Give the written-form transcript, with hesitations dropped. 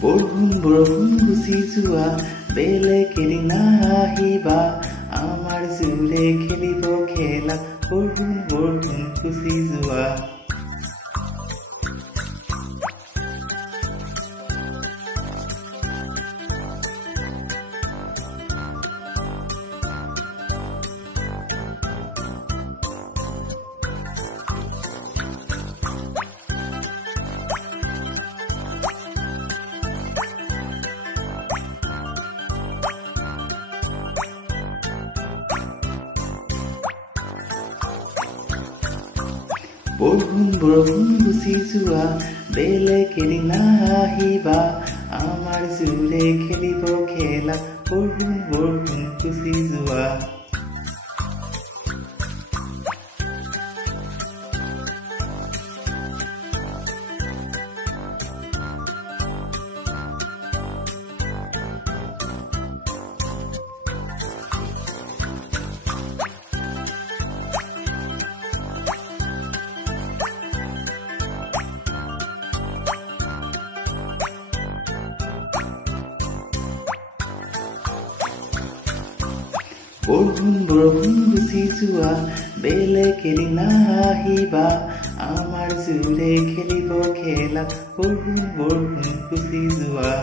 বৰষুণ গুচি যোৱা বেলেগ এদিন আহিবা আমাৰ জোৰে খেলিব খেলা বৰষুণ গুচি যোৱা বৰষুণ গুচি যোৱা বেলেগ এদিন আহিবা আমাৰ জোৰে খেলিব খেলা বৰষুণ গুচি যোৱা বৰষুণ গুচি যোৱা বেলেগ এদিন আহিবা আমাৰ জোৰে খেলিব খেলা বৰষুণ গুচি যোৱা